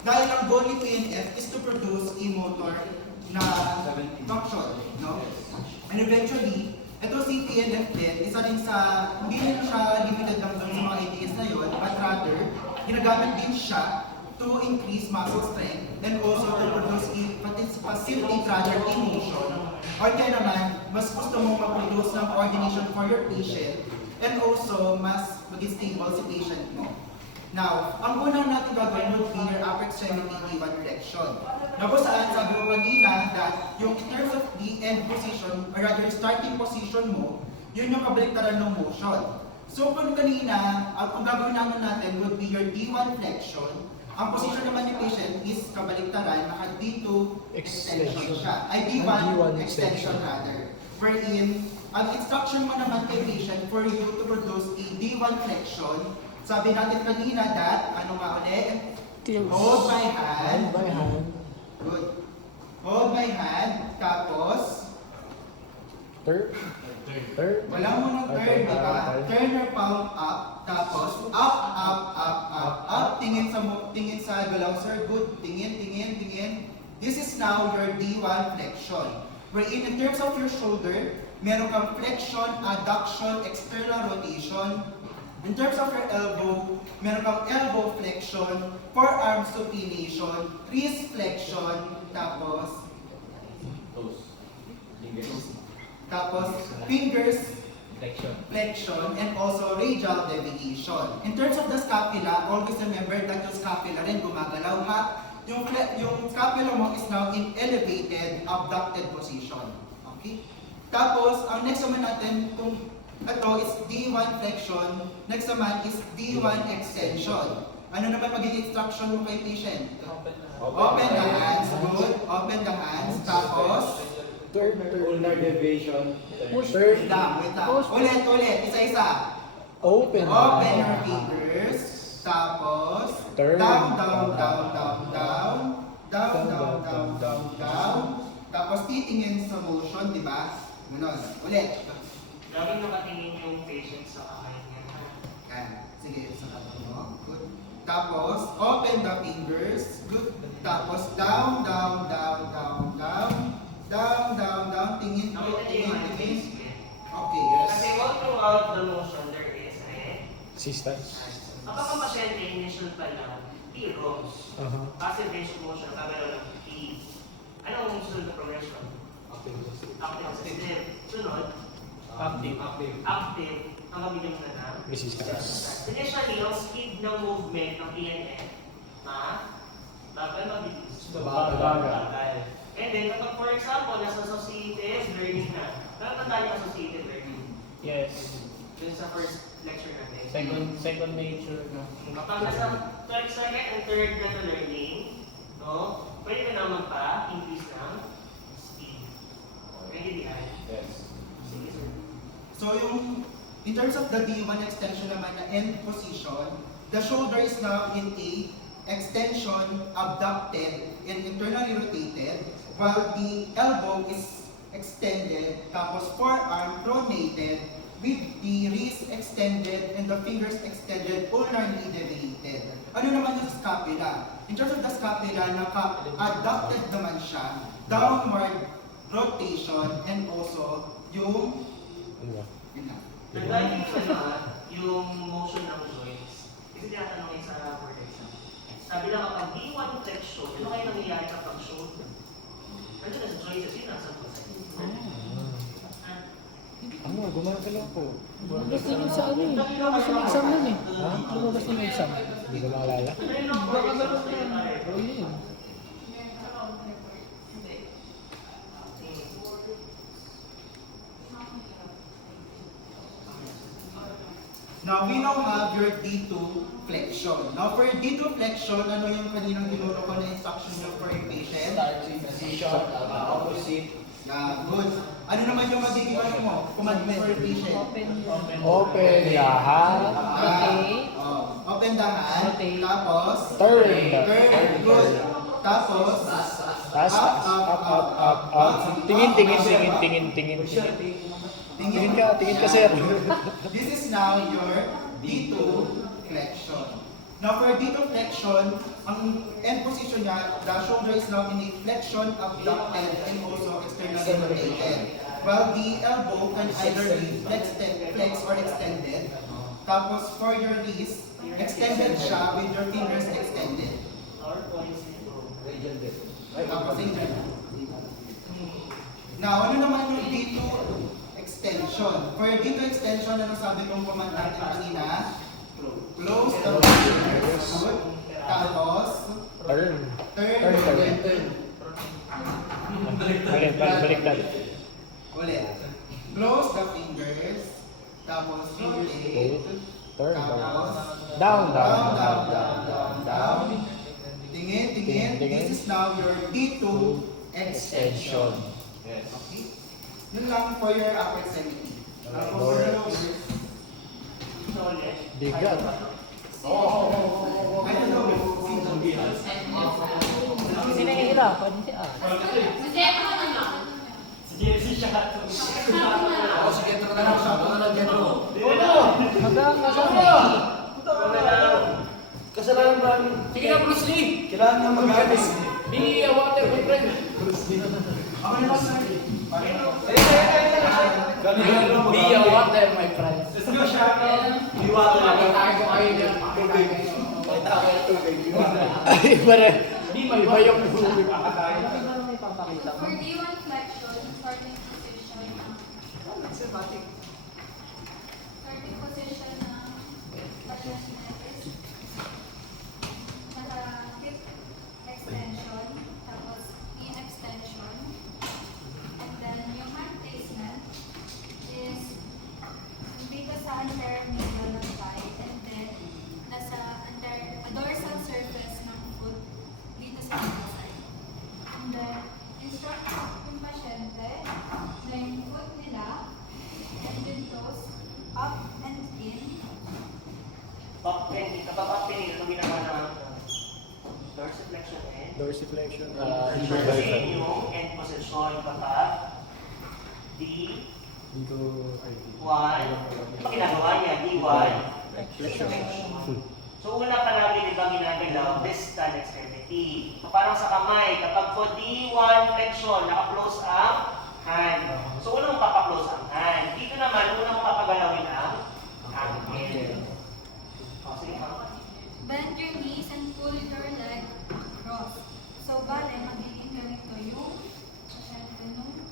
Dahil ang goal ni PNF is to produce a motor na function, no? And eventually, ito si PNF din, isa din sa, hindi rin siya limited lang doon sa mga ideas na yun, but rather, ginagamit din siya to increase muscle strength and also to produce facilitate rather emotion. Or kaya naman, mas gusto mong mag-produce ng coordination for your patient and also mas maging stable si patient mo. Now, ang unang natin gagawin would be your upper extremity D1 flexion. Na kung saan, sabi ko kanina, that yung in terms of the end position, or rather starting position mo, yun yung kabaliktaran ng motion. So kung kanina, ang gagawin natin would be your D1 flexion. Ang position naman ni patient is kabaliktaran, naka D2 extension siya. Ay, D1 extension rather. Wherein, ang instruction mo naman kay patient for you to produce a D1 flexion, sabi natin kanina that, ano nga ulit? Hold my hand. Hold my hand. Good. Hold my hand. Tapos, Third. wala mo ng turn, di ba? Turn your palm up. Tapos, up, up, up, up, up. Tingin sa galaw, sir. Good. Tingin. This is now your D1 flexion. Wherein, in terms of your shoulder, meron kang flexion, adduction, external rotation. In terms of your elbow, meron kang elbow flexion, forearm supination, wrist flexion, tapos fingers flexion, and also radial deviation. In terms of the scapula, always remember that yung scapula rin gumagalaw ha. Yung scapula mo is now in elevated, abducted position. Okay? Tapos, ang next naman natin, kung ito is D1 flexion, next naman is D1 extension. Ano naman magiging instruction mo kay patient? Open the hands, good. Open the hands, tapos Ulnar deviation. wait lang. Ulit, isa-isa. Open Your fingers, tapos Turn. down. Tapos titingin sa motion, di ba? Ganon. Ulit. Laging nakatingin yung patient sa kamay niya. Yan. Sige, sa katawan mo. Good. Tapos, open the fingers. Good. Tapos, down. Tingin. Nakita niyo yung face. Okay. Kasi all throughout the motion, there is Assistance. kapag ang pasyente initial pa lang, T-ROS. Passive range of motion, kagalaw ng T. Anong sunod na progression? Active assistive. Sunod, active. Ang mabilis na na. Resistance. Initially, ang speed ng movement ng PNF, bagal mabilis. Bagal. And then, kapag for example, nasa associated learning na, natatanda yung associated learning. Yes. Dun sa first lecture natin. Second nature, no? Kapag nasa second and third na learning, no, pwede ka naman pa increase ng speed. Naiintindihan? Yes. Sige, sir. So in terms of the D1 extension naman na end position, the shoulder is now in a extension, abducted, and internally rotated, while the elbow is extended, tapos forearm pronated, with the wrist extended and the fingers extended, ulnarly deviated. Ano naman yung scapula? In terms of the scapula, naka-adducted naman siya, downward rotation, and also yung yun lang. Naglalagay ko na yung motion ng joints. Kasi tinatanongin sa board exam. Sabi lang kapag D1 flexion, ano kayo nangyayari kapag shoulder? Ano na sa joints? Yun nasa pusa. Ano, gumagalaw po. Lumabas na yun sa ano eh. Lumabas na exam nun eh. Ha? Lumabas na exam. Hindi ko maalala. Oh, yun. Now, we now have your D2 flexion. Now, for your D2 flexion, ano yung kaninang tinuro ko na instruction nyo for your patient? Starting position, opposite. Yeah, good. Ano naman yung magiging ano mo? Commandment for your patient? Open the hand. Open the hand. Rotate. Tapos, Turn. good. Tapos, Taas, up. Tingin. Tingin ka, sir. This is now your D2 flexion. Now for dito flexion, ang end position niya, the shoulder is now in a flexion, abducted, and also externally rotated. While the elbow can either be flex or extended. Tapos for your wrist, extended siya with your fingers extended. Tapos yun. Now, ano naman yung D2 extension? For your D2 extension, ano sabi kong command natin kanina? Close the fingers. Good. Tapos, Turn. turn. Baliktad. Ulit. Close the fingers. Tapos, rotate. Turn. Tapos, Down. down. Tingin. Tingin. This is now your D2 extension. Yes. Okay? Yun lang for your upper extremity. For the lower, So ulit. Bigat. I don't know. Kasi nahihirapan si Al. Magaan ka sana. Kasalanan ba? Sige na, Bruce Lee! Kailangan nga mag-alis. Be a water, my friend! Ako na lang, sir. Ganun lang Be a water, my friend! Iwato lang. Pakita ko kayo dyan. Pakita ko yung tubig. Ay, pare. Di may Iba yung Bakit ba may papakita mo? For D1 flexion, starting position ng starting position ng pasyente is naka-hip extension, tapos knee extension, and then yung hand placement is dito sa anterior middle ng thigh, and then nasa dorsal surface ng foot dito sa side. And then, instruct yung pasyente na yung foot nila and then toes up and in. Kapag up and in, ito ginagawa ng dorsiflexion and Dorsiflexion. inversion yung end position kapag D1. Dito. Ito ginagawa niya, D1. So una pa namin ibang ginagalaw, distal extremity. So parang sa kamay, kapag po D1 flexion, naka-close ang hand. So unang papaklose ang hand. Dito naman, unang papagalawin ang ankle. O, sige pa. Bend your knees and pull your leg across. So, bale, magiging ganito yung pasyente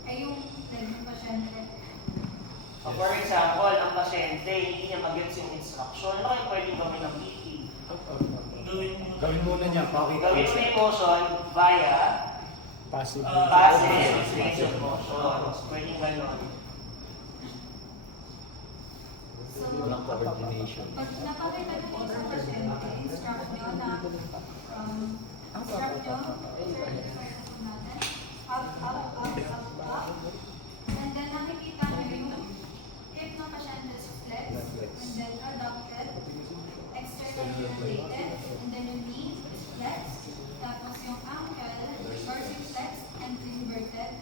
yung leg ng pasyente. So, for example, ang pasyente, hindi niya mag-gets yung instruction. Ano kayo pwedeng gawin ng PT? Gawin muna niya. Gawin mo yung motion via Passive. passive extension motion. Pwedeng gano'n. So, Walang coordination. pag napakita nyo sa pasyente, instruct nyo na instruct nyo, natin, up. And then nakikita nyo yung hip ng pasyente is flex, and then adducted, externally rotated, and then yung knee is flex, tapos yung ankle, dorsiflex and inverted,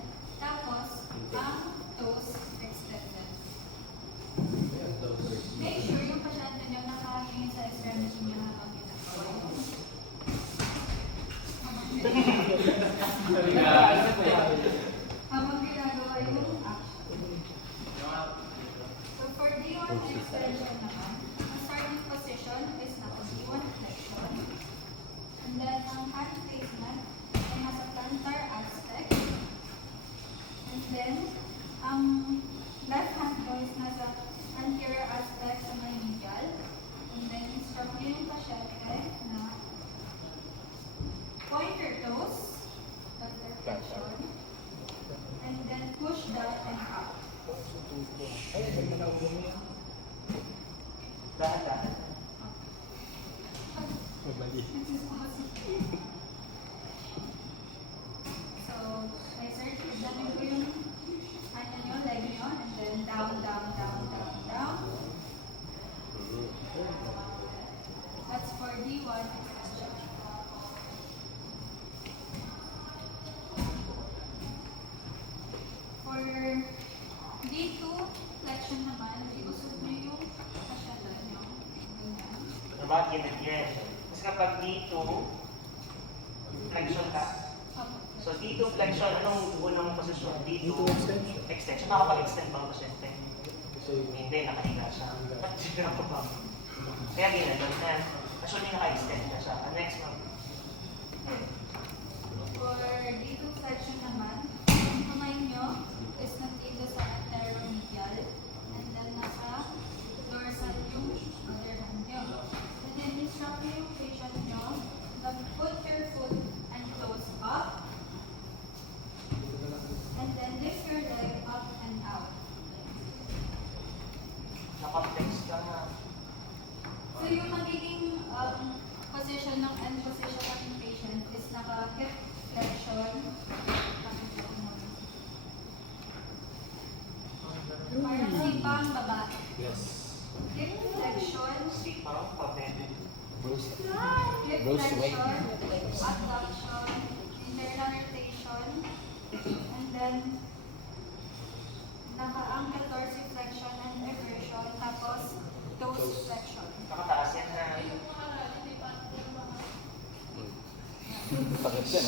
tapos ang toes extended. Make sure yung pasyente nyo nakahingin sa extremity nyo habang ginagawa. Habang ginagawa yung action. So for D1 extension naman, ang starting position is naka D1 flexion. And then ang hand placement ay nasa plantar aspect. And then ang left hand ko is nasa anterior aspect sa may medial. And then instruct nyo yung pasyente na point your toes, plantar flexion. And then push down and up. Dahan-dahan. This is possible. So, may sir, examine ko yung ano nyo, leg nyo, and then D2 flexion, anong unang posisyon? D2 extension. extension. Nakapag-extend ba ang pasyente? Hindi, nakahiga siya. Ba't siya pa ba? Kaya ginagawa na. Actually, naka-extend na siya. Next one. For D2 flexion naman, ang kamay nyo is nandito sa anteromedial and then nasa dorsal yung other hand nyo. And then instruct yung patient nyo na put your foot and toes up and then lift your leg up and out. Naka-flex ka na. So yung magiging position ng end position ng patient is naka-hip flexion. Parang sipang baba. Yes. Hip flexion. Sipang, pabebe. Bruce. Hip Bruce flexion. Wayne. Abduction. Internal rotation. And then naka-ankle dorsiflexion and eversion. Tapos toes flexion. Nakataas yan na. Bakit yan?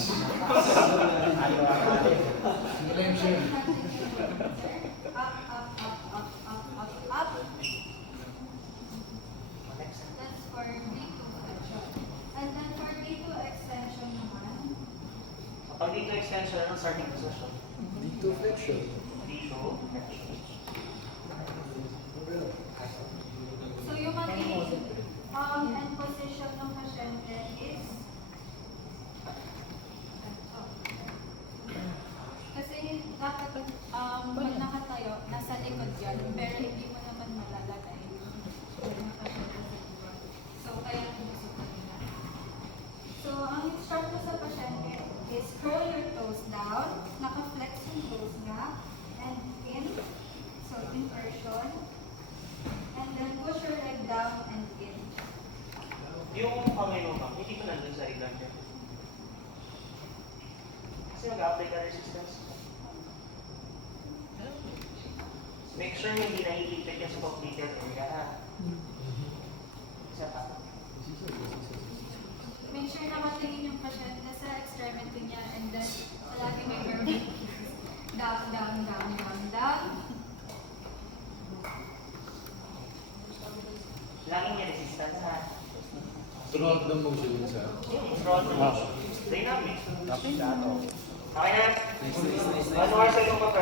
Up, up, up, up, up, up, up. Next. That's for D2 flexion. And then for D2 extension naman, Pag dito extension, anong starting position? D2 flexion. Dito, flexion. so yung magiging end position ng pasyente is ito. Kasi dapat pag nakatayo, nasa likod yan, pero hindi mo naman malalagay yung pasyente sa likod. So kaya lumusot na nila. So ang instruction sa pasyente is curl your toes down, naka-flex yung toes nga, and in, so inversion, and then push your leg down and in. Yung kamay mo ba, hindi ko nandun sa reglan niya. Kasi mag-apply ka resistance. Make sure hindi nahihigpit yan sa completed area ha. Isa pa. Make sure nakatingin yung pasyente sa extremity niya and then palagi may verbal down, down, down, down, down. Laging may resistance ha. Throughout the motion sa... Throughout the motion. Dynamic. Okay na? 1 hour sa yung mag